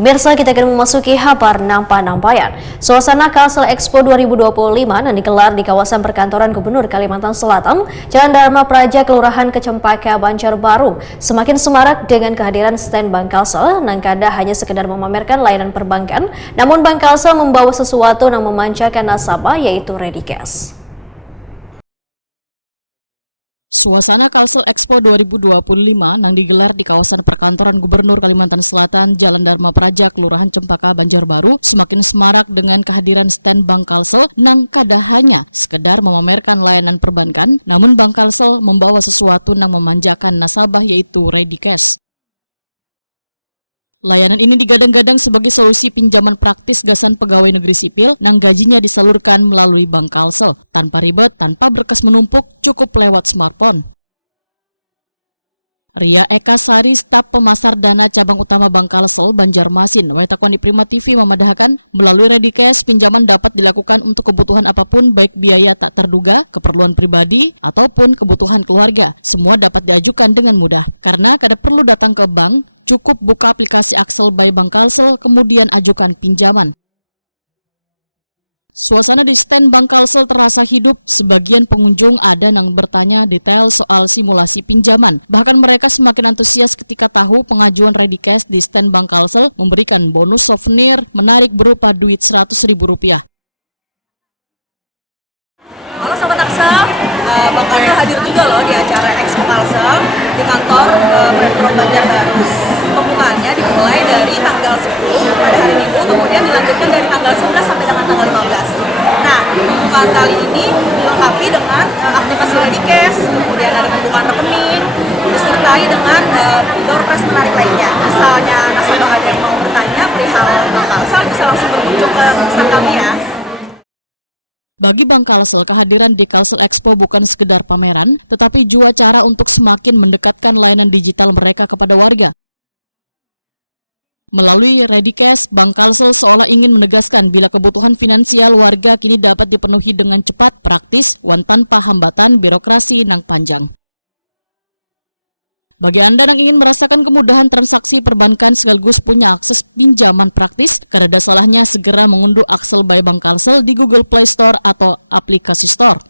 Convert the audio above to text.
Pemirsa, kita akan memasuki kabar nampak-nampayan. Suasana Kalsel Expo 2025 yang digelar di kawasan perkantoran Gubernur Kalimantan Selatan, Jalan Dharma Praja, Kelurahan Kecempaka, Banjarbaru, semakin semarak dengan kehadiran stand Bank Kalsel. Nangkada hanya sekedar memamerkan layanan perbankan, namun Bank Kalsel membawa sesuatu yang memanjakan nasabah, yaitu Ready Cash. Suasana Kalsel Expo 2025 yang digelar di kawasan perkantoran Gubernur Kalimantan Selatan, Jalan Dharma Praja, Kelurahan Cempaka, Banjarbaru, semakin semarak dengan kehadiran stand Bank Kalsel nang kada hanya sekedar memamerkan layanan perbankan, namun Bank Kalsel membawa sesuatu yang memanjakan nasabah, yaitu Ready Cash. Layanan ini digadang-gadang sebagai solusi pinjaman praktis gasan pegawai negeri sipil nang gajinya disalurkan melalui Bank Kalsel, tanpa ribet, tanpa berkas menumpuk, cukup lewat smartphone. Ria Eka Sari, staf pemasar dana cabang utama Bank Kalsel Banjarmasin, Waitakwan di Prima TV memandahkan, melalui Ready Cash pinjaman dapat dilakukan untuk kebutuhan apapun, baik biaya tak terduga, keperluan pribadi, ataupun kebutuhan keluarga. Semua dapat diajukan dengan mudah, karena kada perlu datang ke bank, cukup buka aplikasi Axel by Bank Kalsel, kemudian ajukan pinjaman. Suasana di stand Bank Kalsel terasa hidup, sebagian pengunjung ada yang bertanya detail soal simulasi pinjaman. Bahkan mereka semakin antusias ketika tahu pengajuan Ready Cash di stand Bank Kalsel memberikan bonus souvenir menarik berupa duit Rp100.000. Halo Sobat Axel, Bank Kalsel hadir juga loh di acara Expo Kalsel di kantor Pemprov Banjarbaru. Pembukaannya dimulai dari tanggal 10 pada hari Minggu, kemudian dilanjutkan dari tanggal 11 sampai dengan tanggal 15. Nah, pembukaan kali ini dilengkapi dengan aplikasi Ready Cash, kemudian ada pembukaan rekening, disertai dengan door prize menarik lainnya. Misalnya nasabah ada yang mau bertanya perihal Bank Kalsel, bisa langsung berkunjung ke stand kami ya. Bagi Bank Kalsel, kehadiran di Kalsel Expo bukan sekedar pameran, tetapi juga cara untuk semakin mendekatkan layanan digital mereka kepada warga. Melalui Ready Cash, Bank Kalsel seolah ingin menegaskan bila kebutuhan finansial warga kini dapat dipenuhi dengan cepat, praktis, tanpa hambatan birokrasi nang panjang. Bagi Anda yang ingin merasakan kemudahan transaksi perbankan sekaligus punya akses pinjaman praktis, kada salahnya segera mengunduh Axel by Bank Kalsel di Google Play Store atau aplikasi Store.